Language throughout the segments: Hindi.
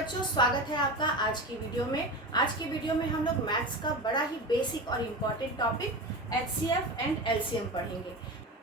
बच्चों, स्वागत है आपका आज की वीडियो में। आज की वीडियो में हम लोग मैथ्स का बड़ा ही बेसिक और important topic HCF and LCM पढ़ेंगे।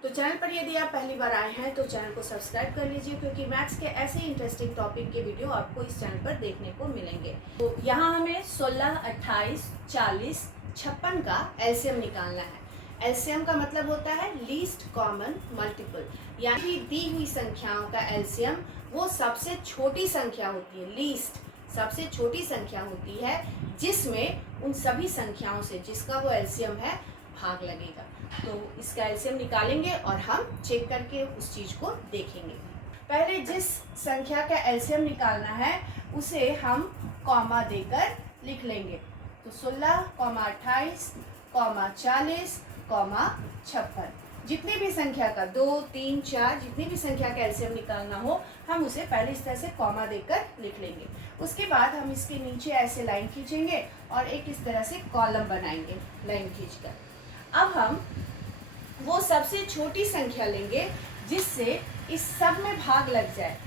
तो चैनल पर यदि आप पहली बार आए हैं तो चैनल को सब्सक्राइब कर लीजिए, क्योंकि मैथ्स के ऐसे इंटरेस्टिंग टॉपिक के वीडियो आपको इस चैनल पर देखने को मिलेंगे। तो यहाँ हमें 16, 28, 40, 56 का एलसीएम निकालना है। एलसीएम का मतलब होता है लीस्ट कॉमन मल्टीपल, यानी दी हुई संख्याओं का एलसीएम वो सबसे छोटी संख्या होती है। लीस्ट सबसे छोटी संख्या होती है जिसमें उन सभी संख्याओं से जिसका वो एलसीएम है भाग लगेगा। तो इसका एलसीएम निकालेंगे और हम चेक करके उस चीज को देखेंगे। पहले जिस संख्या का एलसीएम निकालना है उसे हम कॉमा देकर लिख लेंगे। तो 16, 28, 40, 56, जितनी भी संख्या का 2, 3, 4 जितनी भी संख्या का एलसीएम निकालना हो हम उसे पहले इस तरह से कॉमा देकर लिख लेंगे। उसके बाद हम इसके नीचे ऐसे लाइन खींचेंगे और एक इस तरह से कॉलम बनाएंगे लाइन खींचकर। अब हम वो सबसे छोटी संख्या लेंगे जिससे इस सब में भाग लग जाए,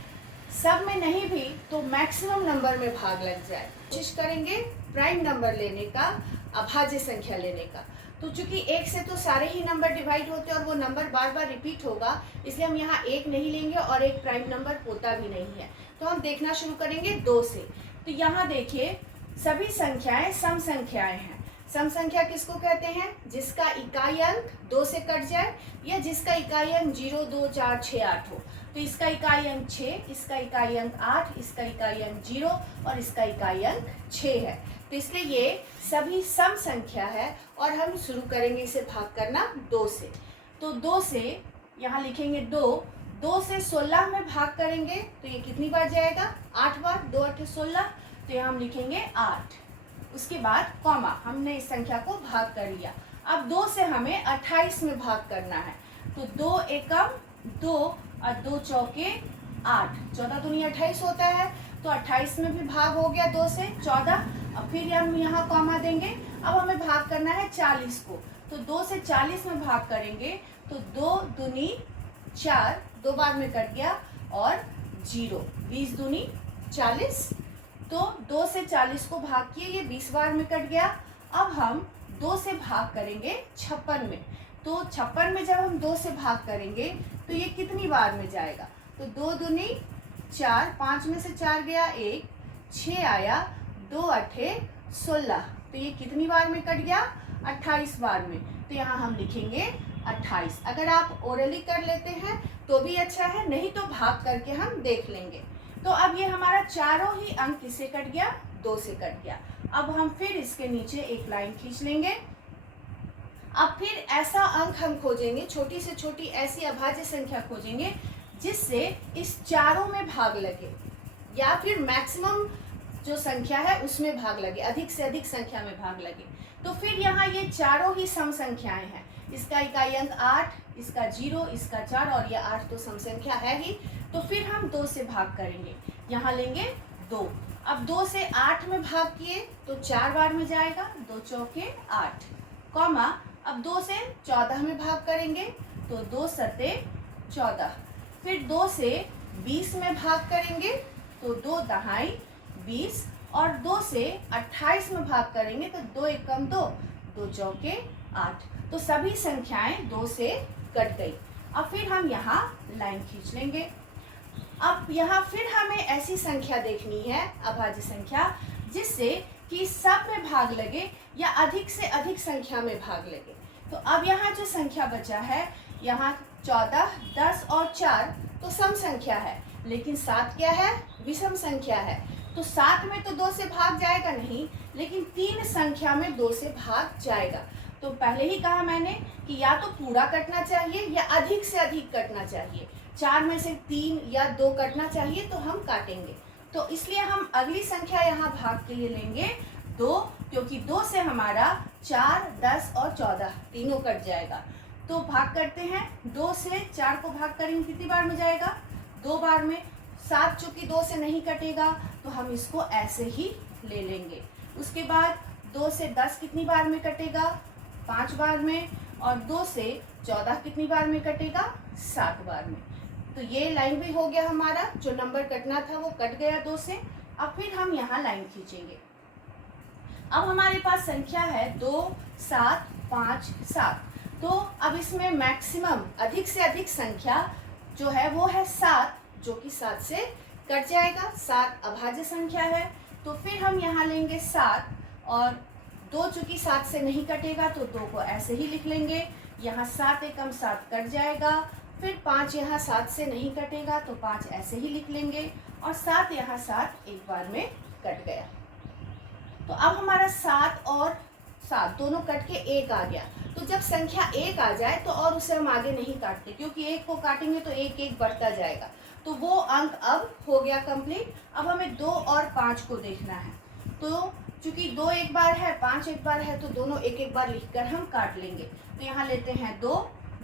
सब में नहीं भी तो मैक्सिमम नंबर में भाग लग जाए। कोशिश करेंगे प्राइम नंबर लेने का, अभाज्य संख्या लेने का। तो चूंकि एक से तो सारे ही नंबर डिवाइड होते हैं और वो नंबर बार बार रिपीट होगा, इसलिए हम यहाँ एक नहीं लेंगे और एक प्राइम नंबर होता भी नहीं है। तो हम देखना शुरू करेंगे 2 से। तो यहाँ देखिए सभी संख्याएं सम संख्याएं हैं। सम संख्या किसको कहते हैं? जिसका इकाई अंक 2 से कट जाए या जिसका इकाई अंक 0, 2, 4, 6, 8 हो। तो इसका इकाई अंक 6, इसका इकाई अंक 8, इसका इकाई अंक 0 और इसका इकाई अंक 6 है। तो इसलिए ये सभी सम संख्या है और हम शुरू करेंगे इसे भाग करना 2 से। तो 2 से यहाँ लिखेंगे 2 से 16 में भाग करेंगे तो ये कितनी बार जाएगा? 8 बार। 2 8 16, तो यहाँ हम लिखेंगे 8। उसके बाद कॉमा, हमने इस संख्या को भाग कर लिया। अब 2 से हमें 28 में भाग करना है। तो 2 एकम 2 और 2 चौके 8, 14 दूनी 28 होता है। तो 28 में भी भाग हो गया 2 से 14। अब फिर हम यहाँ कॉमा देंगे। अब हमें भाग करना है 40 को। तो 2 से 40 में भाग करेंगे तो 2 दूनी 4, 2 बार में कट गया और 0, 20 दूनी 40। तो 2 से 40 को भाग किए, ये 20 बार में कट गया। अब हम 2 से भाग करेंगे 56 में। तो 56 में जब हम 2 से भाग करेंगे तो ये कितनी बार में जाएगा? तो 2 दूनी 4, 5 में से 4 गया 1, 6 आया, 2 8 16। तो ये कितनी बार में कट गया? 28 बार में। तो यहाँ हम लिखेंगे 28। अगर आप ओरली कर लेते हैं तो भी अच्छा है, नहीं तो भाग करके हम देख लेंगे। तो अब ये हमारा चारों ही अंक किससे कट गया? 2 से कट गया। अब हम फिर इसके नीचे एक लाइन खींच लेंगे। अब फिर ऐसा अंक हम खोजेंगे, छोटी से छोटी ऐसी अभाज्य संख्या खोजेंगे जिससे इस चारों में भाग लगे या फिर मैक्सिमम जो संख्या है उसमें भाग लगे, अधिक से अधिक संख्या में भाग लगे। तो फिर यहाँ ये चारों ही सम संख्याएं हैं। इसका इकाई अंक 8, इसका 0, इसका 4 और ये 8 तो सम संख्या है ही। तो फिर हम 2 से भाग करेंगे, यहाँ लेंगे 2। अब 2 से 8 में भाग किए तो 4 बार में जाएगा, 2 चौके 8, कॉमा। अब 2 से 14 में भाग करेंगे तो 2 सते 14। फिर 2 से 20 में भाग करेंगे तो 2 दहाई 20 और 2 से 28 में भाग करेंगे तो 2 एकम 2, 2 चौके 8। तो सभी संख्याएं 2 से कट गई। अब फिर हम यहाँ लाइन खींच लेंगे। अब यहाँ फिर हमें ऐसी संख्या देखनी है, अभाज्य संख्या, जिससे कि सब में भाग लगे या अधिक से अधिक संख्या में भाग लगे। तो अब यहाँ जो संख्या बचा है, यहाँ 14, 10 और 4 तो सम संख्या है, लेकिन 7 क्या है? विषम संख्या है। तो 7 में तो 2 से भाग जाएगा नहीं, लेकिन 3 संख्या में 2 से भाग जाएगा। तो पहले ही कहा मैंने कि या तो पूरा कटना चाहिए या अधिक से अधिक कटना चाहिए। 4 में से 3 या 2 कटना चाहिए तो हम काटेंगे। तो इसलिए हम अगली संख्या यहाँ भाग के लिए लेंगे 2, क्योंकि 2 से हमारा 4, 10 और 14 तीनों कट जाएगा। तो भाग करते हैं, 2 से 4 को भाग करेंगे कितनी बार में जाएगा? 2 बार में। 7 चूंकि 2 से नहीं कटेगा तो हम इसको ऐसे ही ले लेंगे। उसके बाद 2 से 10 कितनी बार में कटेगा? 5 बार में। और 2 से 14 कितनी बार में कटेगा? 7 बार में। तो ये लाइन भी हो गया हमारा, जो नंबर कटना था वो कट गया 2 से। अब फिर हम यहाँ लाइन खींचेंगे। अब हमारे पास संख्या है 2, 7, 5, 7। तो अब इसमें मैक्सिमम अधिक से अधिक संख्या जो है वो है 7, जो कि 7 से कट जाएगा। 7 अभाज्य संख्या है, तो फिर हम यहाँ लेंगे 7 और 2 चूंकि 7 से नहीं कटेगा तो 2 को ऐसे ही लिख लेंगे। यहाँ 7 एकम 7 कट जाएगा। फिर 5 यहाँ 7 से नहीं कटेगा तो 5 ऐसे ही लिख लेंगे और 7 यहाँ 7 एक बार में कट गया। तो अब हमारा 7 और 7 दोनों कट के 1 आ गया। तो जब संख्या 1 आ जाए तो और उसे हम आगे नहीं काटते, क्योंकि 1 को काटेंगे तो 1 1 बढ़ता जाएगा। तो वो अंक अब हो गया कंप्लीट। अब हमें 2 और 5 को देखना है। तो चूंकि 2 एक बार है, 5 एक बार है, तो दोनों एक एक बार लिखकर हम काट लेंगे। तो यहाँ लेते हैं 2,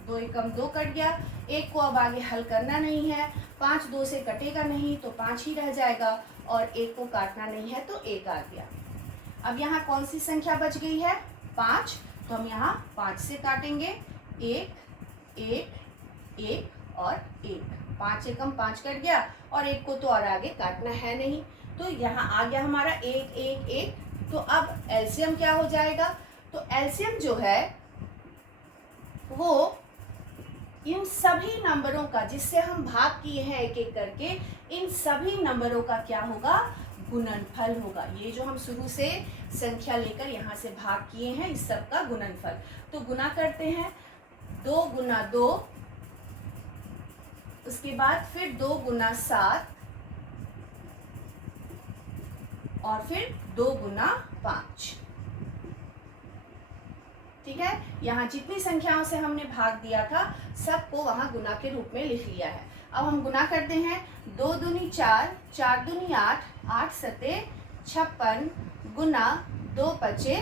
2 एकम 2 कट गया। 1 को अब आगे हल करना नहीं है, 5 2 से कटेगा नहीं तो 5 ही रह जाएगा और 1 को काटना नहीं है तो 1 आ गया। अब यहाँ कौन सी संख्या बच गई है? 5। तो हम यहाँ 5 से काटेंगे। 1 1 1 और 1। 5 एकम 5 कट गया और 1 को तो और आगे काटना है नहीं, तो यहाँ आ गया हमारा 1 1 1। तो अब एलसीएम क्या हो जाएगा? तो एलसीएम जो है वो इन सभी नंबरों का, जिससे हम भाग किए हैं एक एक करके, इन सभी नंबरों का क्या होगा? गुणनफल होगा। ये जो हम शुरू से संख्या लेकर यहाँ से भाग किए हैं, इस सब का गुणनफल। तो गुना करते हैं। 2 गुना 2, उसके बाद फिर 2 गुना 7 और फिर 2 गुना 5। ठीक है, यहाँ जितनी संख्याओं से हमने भाग दिया था सबको वहां गुना के रूप में लिख लिया है। अब हम गुना करते हैं। 2 दूनी 4, 4 दूनी 8, 8 सते 56 गुना 2 पचे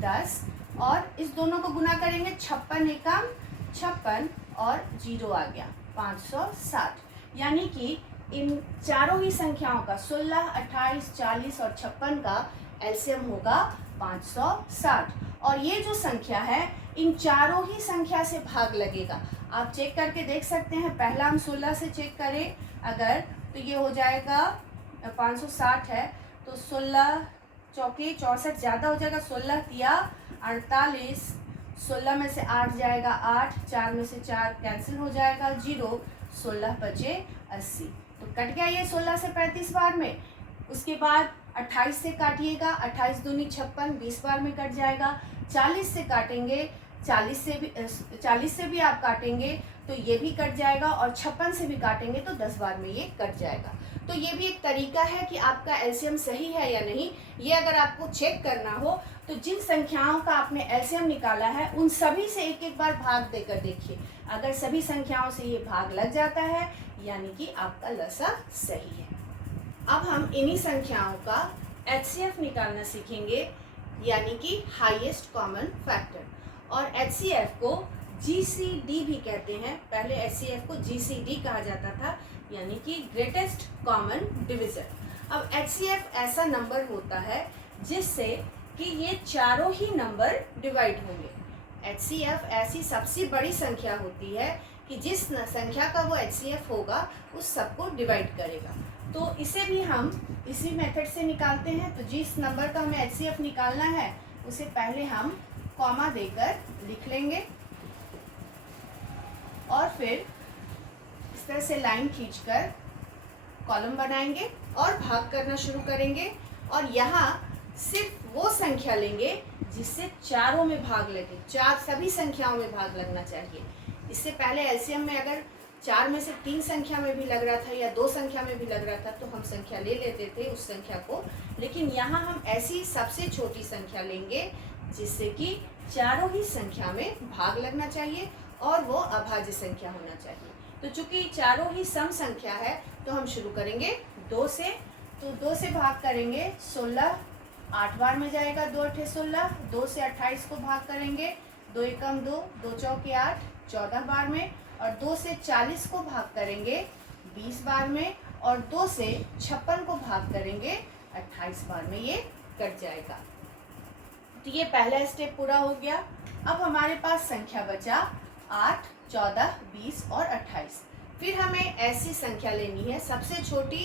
10 और इस दोनों को गुना करेंगे। 56 एकम 56 और 0 आ गया 560। यानी कि इन चारों ही संख्याओं का 16, 28, 40 और 56 का एलसीएम होगा 560। और ये जो संख्या है इन चारों ही संख्या से भाग लगेगा। आप चेक करके देख सकते हैं। पहला हम 16 से चेक करें अगर, तो ये हो जाएगा 560 है, तो 16 चौके 64 ज़्यादा हो जाएगा। 16 तिया 48, 16 में से 8 जाएगा 8, 4 में से 4 कैंसिल हो जाएगा 0, 16 बचे 80। तो कट गया ये 16 से 35 बार में। उसके बाद 28 से काटिएगा। 28 दूनी 56, 20 बार में कट जाएगा। 40 से काटेंगे, 40 से भी आप काटेंगे तो ये भी कट जाएगा और 56 से भी काटेंगे तो 10 बार में ये कट जाएगा। तो ये भी एक तरीका है कि आपका एलसीएम सही है या नहीं। ये अगर आपको चेक करना हो तो जिन संख्याओं का आपने एलसीएम निकाला है उन सभी से एक एक बार भाग देकर देखिए। अगर सभी संख्याओं से ये भाग लग जाता है यानी कि आपका लसा सही है। अब हम इन्हीं संख्याओं का एचसीएफ निकालना सीखेंगे, यानी कि हाईएस्ट कॉमन फैक्टर। और एचसीएफ को जीसीडी भी कहते हैं। पहले एचसीएफ को जीसीडी कहा जाता था, यानी कि ग्रेटेस्ट कॉमन डिवीजन। अब एचसीएफ ऐसा नंबर होता है जिससे कि ये चारों ही नंबर डिवाइड होंगे। एचसीएफ ऐसी सबसे बड़ी संख्या होती है कि जिस संख्या का वो एचसीएफ होगा उस सबको डिवाइड करेगा। तो इसे भी हम इसी मेथड से निकालते हैं। तो जिस नंबर का हमें एचसीएफ निकालना है उसे पहले हम कॉमा देकर लिख लेंगे और फिर इस तरह से लाइन खींचकर कॉलम बनाएंगे और भाग करना शुरू करेंगे। और यहाँ सिर्फ वो संख्या लेंगे जिससे चारों में भाग लगे, सभी संख्याओं में भाग लगना चाहिए। इससे पहले एलसीएम में अगर 4 में से 3 संख्या में भी लग रहा था या 2 संख्या में भी लग रहा था तो हम संख्या ले लेते थे उस संख्या को। लेकिन यहाँ हम ऐसी सबसे छोटी संख्या लेंगे जिससे कि चारों ही संख्या में भाग लगना चाहिए और वो अभाज्य संख्या होना चाहिए। तो चूंकि चारों ही सम संख्या है तो हम शुरू करेंगे 2 से। तो 2 से भाग करेंगे 16, 8 बार में जाएगा 2 8 16। 2 से 28 को भाग करेंगे 2 एकम 2, 2 चौके 8, 14 बार में। और 2 से 40 को भाग करेंगे 20 बार में। और 2 से 56 को भाग करेंगे 28 बार में, ये कट जाएगा। तो ये पहला स्टेप पूरा हो गया। अब हमारे पास संख्या बचा 8, 14, 20 और 28। फिर हमें ऐसी संख्या लेनी है सबसे छोटी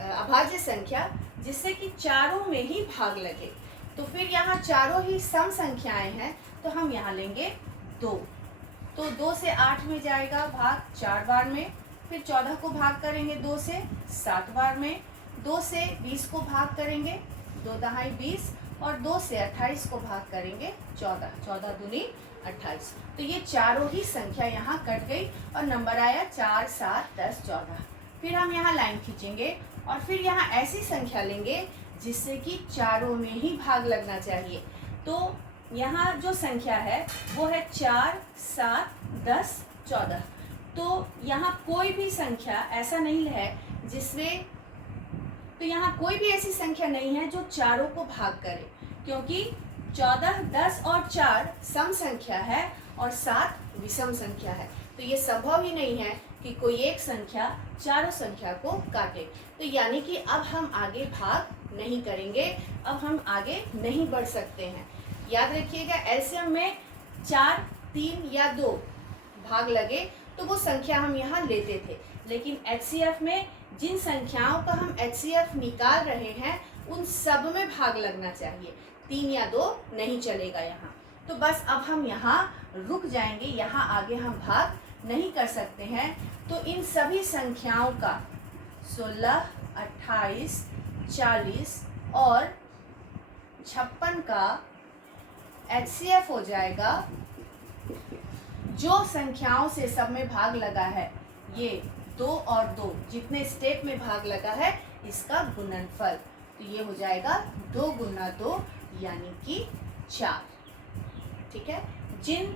अभाज्य संख्या जिससे कि चारों में ही भाग लगे। तो फिर यहाँ चारों ही सम संख्याएं हैं, तो हम यहाँ लेंगे 2। तो 2 से 8 में जाएगा भाग 4 बार में, फिर 14 को भाग करेंगे 2 से 7 बार में, 2 से 20 को भाग करेंगे 2 दहाई 20, और 2 से 28 को भाग करेंगे 14, 14 दूनी 28। तो ये चारों ही संख्या यहाँ कट गई और नंबर आया 4, 7, 10, 14। फिर हम यहाँ लाइन खींचेंगे और फिर यहाँ ऐसी संख्या लेंगे जिससे कि चारों में ही भाग लगना चाहिए। तो यहाँ जो संख्या है वो है 4, 7, 10, 14। तो यहाँ कोई भी संख्या ऐसा नहीं है जिसमें, तो यहाँ कोई भी ऐसी संख्या नहीं है जो चारों को भाग करे, क्योंकि 14, 10 और 4 सम संख्या है और 7 विषम संख्या है। तो ये संभव ही नहीं है कि कोई एक संख्या चारों संख्या को काटे। तो यानी कि अब हम आगे भाग नहीं करेंगे, अब हम आगे नहीं बढ़ सकते हैं। याद रखिएगा, एलसीएम में 4, 3 या 2 भाग लगे तो वो संख्या हम यहाँ लेते थे, लेकिन एचसीएफ में जिन संख्याओं का हम एचसीएफ निकाल रहे हैं उन सब में भाग लगना चाहिए, 3 या 2 नहीं चलेगा यहाँ। तो बस अब हम यहाँ रुक जाएंगे, यहाँ आगे हम भाग नहीं कर सकते हैं। तो इन सभी संख्याओं का 16, 28, 40 और 56 का एचसीएफ हो जाएगा, जो संख्याओं से सब में भाग लगा है, ये 2 और 2 जितने स्टेप में भाग लगा है इसका गुणनफल। तो ये हो जाएगा 2 गुना 2 यानी कि 4। ठीक है, जिन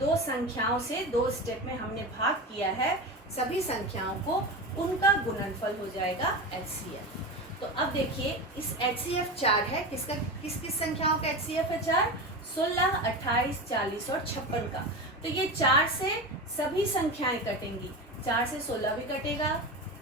2 संख्याओं से 2 स्टेप में हमने भाग किया है सभी संख्याओं को, उनका गुणनफल हो जाएगा एचसीएफ। तो अब देखिए, इस एचसीएफ 4 है, किसका, किस किस संख्याओं का एचसीएफ है 4? 16, 28, 40 और 56 का। तो ये 4 से सभी संख्याएं कटेंगी, 4 से 16 भी कटेगा,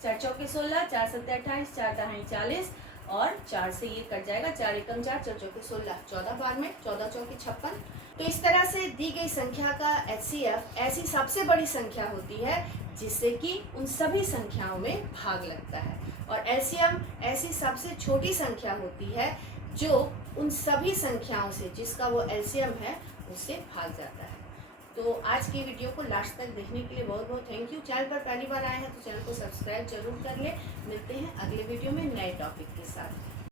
4 चौके 16, 4 सत्ते 28, 4 दहाई 40 और 4 से ये कट जाएगा, 4 एकम 4, 4 चौके 16, 14 बार में, 14 चौके 56। तो इस तरह से दी गई संख्या का एचसीएफ ऐसी सबसे बड़ी संख्या होती है जिससे कि उन सभी संख्याओं में भाग लगता है, और एलसीएम ऐसी सबसे छोटी संख्या होती है जो उन सभी संख्याओं से जिसका वो एलसीएम है उससे भाग जाता है। तो आज की वीडियो को लास्ट तक देखने के लिए बहुत बहुत थैंक यू। चैनल पर पहली बार आए हैं तो चैनल को सब्सक्राइब जरूर कर ले। मिलते हैं अगले वीडियो में नए टॉपिक के साथ।